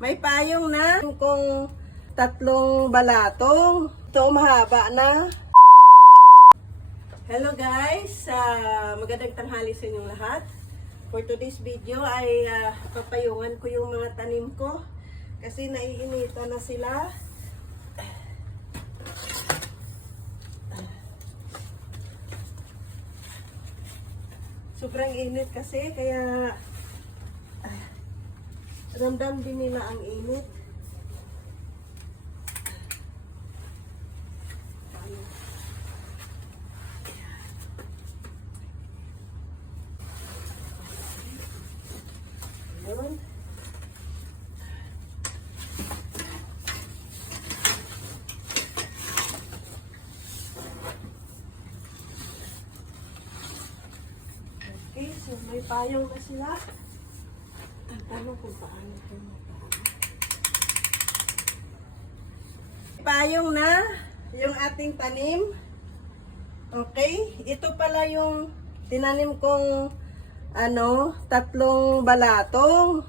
May payong na kung tatlong balatong. Ito mahaba na. Hello guys, Ah, magandang tanghali sa inyong lahat. For today's video ay ah, papayungan ko yung mga tanim ko kasi naiinita na sila. Sobrang init kasi kaya ramdam din nila ang init. Ayun. Okay, so may payong na sila. Tanong kung paano ito Payong na yung ating tanim. Okay, ito pala yung tinanim kong ano, tatlong balatong.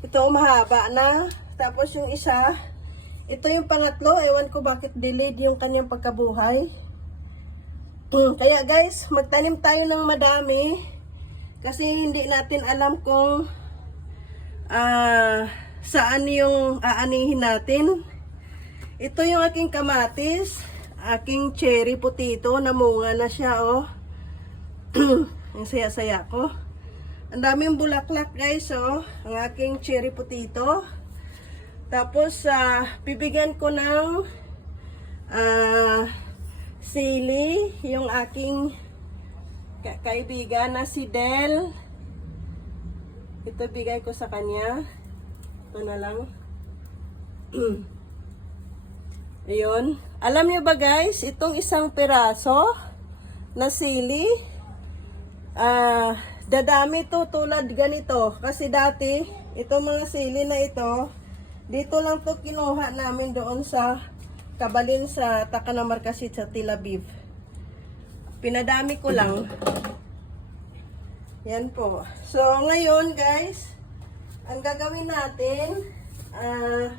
Ito mahaba na. Tapos yung isa, ito yung pangatlo. Ewan ko bakit delayed yung kanyang pagkabuhay. Mm, Kaya guys, magtanim tayo ng madami. Kasi hindi natin alam kung ah, saan yung aanihin natin. Ito yung aking kamatis. Aking cherry potato. Namunga na siya oh. Ang saya-saya ko. Ang daming bulaklak guys, oh. Ang aking cherry potato. Tapos, ah, bibigyan ko ng ah, sili, yung aking ka- kaibigan na si Del. Ito bigay ko sa kanya. Ito na lang. Ayun. Alam niyo ba guys, itong isang piraso na sili, ah, dadami to tulad ganito. Kasi dati, itong mga sili na ito, dito lang to kinuha namin doon sa Kabalin sa Takanamar kasi sa Tel Aviv. Pinadami ko lang. Yan po. So, ngayon guys, ang gagawin natin, ah,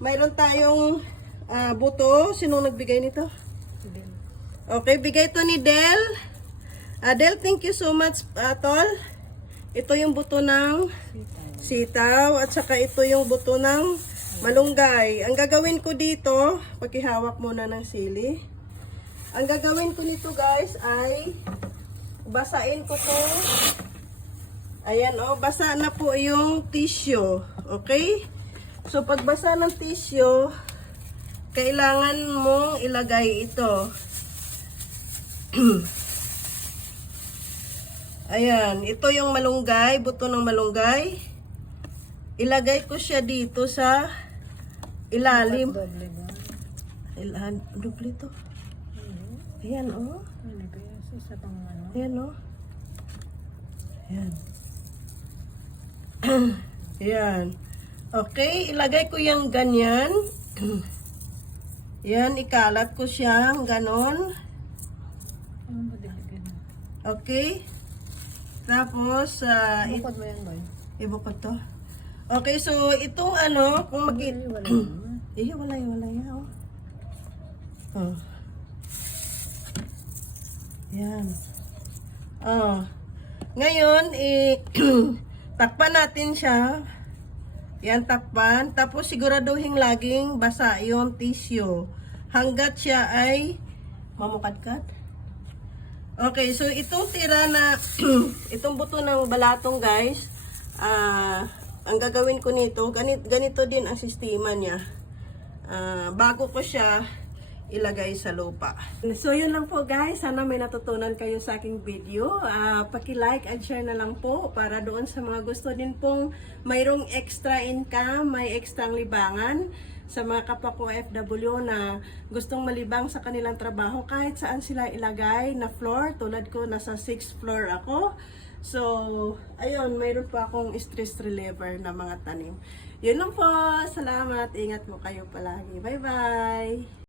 mayroon tayong ah, buto. Sino nagbigay nito? Okay, bigay to ni Del. Ah, Del, thank you so much, ah, Tol. Ito yung buto ng sitaw at saka ito yung buto ng malunggay. Ang gagawin ko dito, pakihawak muna ng sili. Ang gagawin ko nito guys ay basain ko to. Ayan oh, basa na po yung tissue. Okay? So pagbasa ng tissue, kailangan mong ilagay ito. Ayan, ito yung malunggay, buto ng malunggay. Ilagay ko siya dito sa ilalim. Ilan, doble to. Ayan, oh. Ano ba yan? Sa isa pang ano? Ayan, oh. Ayan. Ayan. Okay, ilagay ko yung ganyan. Yan, ikalat ko siya, ganon. Ano? Okay. Tapos, ah, i- Bukod mo yan, boy? ibukod to. Okay, so itong ano, kung wala naman. Eh, wala wala yan, oh. Oh. Yan. Oh. Ngayon, eh, takpan natin siya. Yan, takpan. Tapos, siguraduhin laging basa yung tissue. Hanggat siya ay mamukadkad. Okay, so itong tira na, itong buto ng balatong guys, ah, ang gagawin ko nito, ganito, ganito din ang sistema niya. Ah, bago ko siya ilagay sa lupa. So yun lang po guys, sana may natutunan kayo sa aking video. Ah, paki-like and share na lang po para doon sa mga gusto din pong mayroong extra income, may extra libangan sa mga kapwa ko FW na gustong malibang sa kanilang trabaho kahit saan sila ilagay na floor. Tulad ko, nasa 6th floor ako. So, ayun, mayroon po akong stress reliever na mga tanim. Yun lang po. Salamat. Ingat po kayo palagi. Bye-bye.